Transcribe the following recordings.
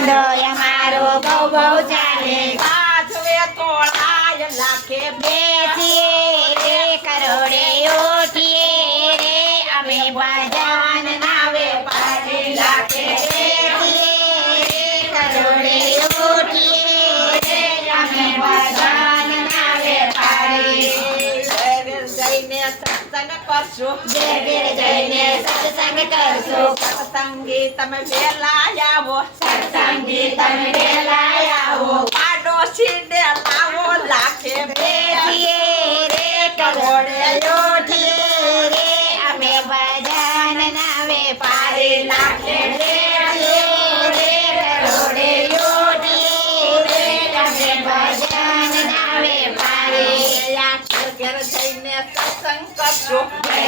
ધંધો અમારો બહુ બહુ ચાલે બાજવે તોળાય લાખે બેસીએ રે કરોડે ઉઠીએ રે અમે ભજન નાવે પાડી લાખે બેસીએ રે કરોડે ઉઠીએ રે અમે ભજન નાવે પાડી જઈને સત્સંગ કરશું ઘેર જઈને સત્સંગ કરશું સત્સંગી તમે વેલા આવો સત્સંગી તમે વહેલા આવો પાડોશીને લાવો લાખે બેસીએ રે કરોડે ઉઠીએ રે અમે ભજન નાવે પાડી લાખે બેસીએ રે કરોડે ઉઠીએ રે અમે ભજન નાવે પાડી ઘેર જઈને સત્સંગ કરશું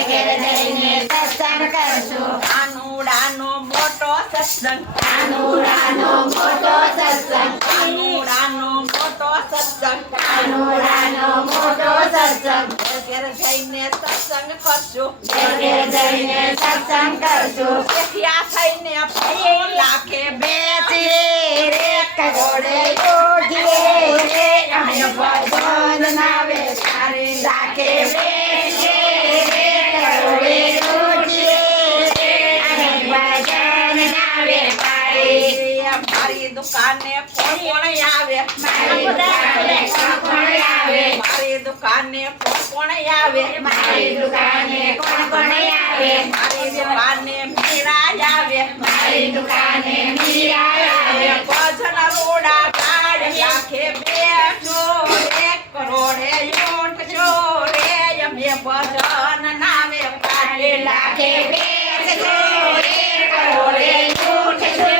ઘેર જઈને સત્સંગ કરશું કાનુડાનો મોટો સત્સંગ કાનુડાનો મોટો સત્સંગ કાનુડાનો મોટો સત્સંગ કાનુડાનો મોટો સત્સંગ ઘેર જઈને સત્સંગ કરશું ઘેર જઈને સત્સંગ કરશું એકલા થઈને ફરો લાખે બેસીએ રે કરોડે ઉઠીએ રે અમે ભજન નાવે પાડી લાખે બેસીએ રે કરોડે ઉઠીએ રે અમે ભજન નાવે પાડી મારી દુકાને કોણ આવે મારી દુકાને કોણ આવે મારી દુકાને કોણ આવે મારી દુકાને કોણ આવે મારી દુકાને મીરા આવે મારી દુકાને મીરા આવે ભજન રોડા કાઢ લાખે બેસો રે કરોડે ઉઠજો રે અમે ભજન નામે પાડી લાખે બેસજો રે કરોડે ઉઠજો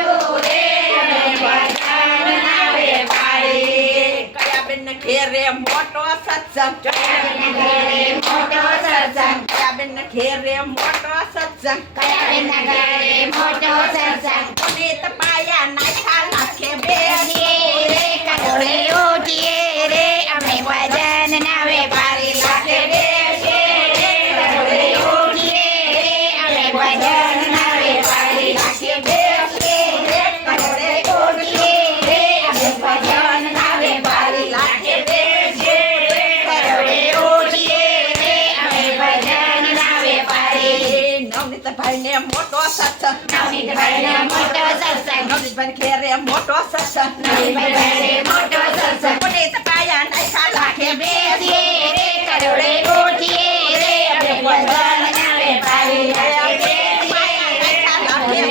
રે અમે ભજન નાવે પાડી કયા બેન ઘેરે મોટો સત્સંગ ઘરે મોટો સત્સંગ કયા બેન ઘેરે મોટો સત્સંગ કયા બેન ઘરે મોટો સત્સંગ પુનિત પાયા નાખ્યા લાખે બેસી બેસીએ રે કરોડે ઉઠીએ રે અમે ભજન નાવે પાડી લાખે બેસીએ રે કરોડે ઉઠીએ રે અમે ભજન નાવે પાડી લાખે બેસીએ રે કરોડે ઉઠીએ રે અમે ભજન નાવે પાડી લાખે બેસીએ રે કરોડે ઉઠીએ રે અમે ભજન નાવે પાડી નવનીતભાઈ ને મોટો સત્સંગ નવનીતભાઈને મોટો સત્સંગ નવનીતભાઈ ઘેરે મોટો સત્સંગ નવનીતભાઈ ઘરે મોટો સત્સંગ પુનિત પાયા નાખ્યા લાખે બેસીએ રે કરોડે ઉઠીએ રે અમે ભજન નાવે પાડી લાખે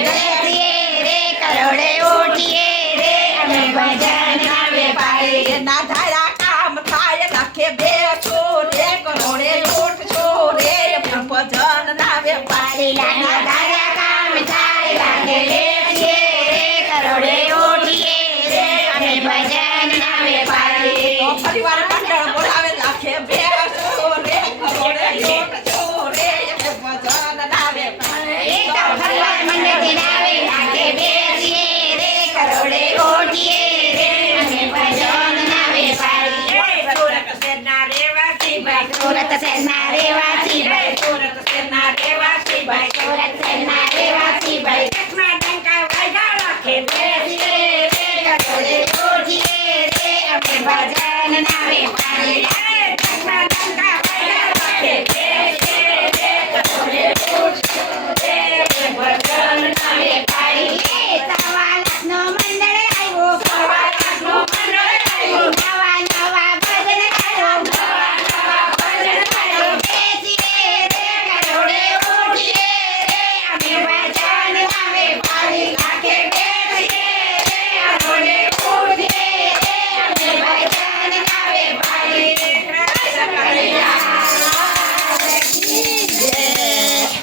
બેસીએ રે કરોડે ઉઠીએ રે અમે ભજન નાવે પાડી ના ધારા કામ થાય લાખે બેસો રે કરોડે ઉઠજો રે અમે ભજન નાવે પાડી લાખે તારા કામ થાય લાખે બેસીએ રે કરોડે ઉઠીએ રે અમે ભજન નાવે પાડી તો પરિવાર મંડળ બોલાવે લાખે બેસો રે કરોડે ઉઠજો રે અમે ભજન નાવે એક તો ફરવા મંડળથી નાવે લાખે બેસીએ રે કરોડે ઉઠીએ રે અમે ભજન નાવે પાડી સુરત શહેરના રહેવાસી ભાઈ સુરત શહેરના રહેવાસી ભાઈ સુરત શહેરના રહેવાસી ભાઈ સુરત શહેરના રહેવાસી ભાઈ કચ્છમાં ડંકા વાગ્યા લાખે બેસીએ રે કરોડે ઉઠીએ રે અમે ભજન નાવે પાડી કચ્છમાં ડંકા વાગ્યા લાખે બેસીએ રે કરોડે ઉઠીએ રે અમે ભજન નાવે પાડી સવા લાખનો મંડળ આવ્યો સવા લાખનો મંડળ આવ્યો નવા નવા ભજન ગાયો નવા નવા ભજન ગાયો બેસીએ રે કરોડે ઉઠીએ રે અમે ભજન નાવે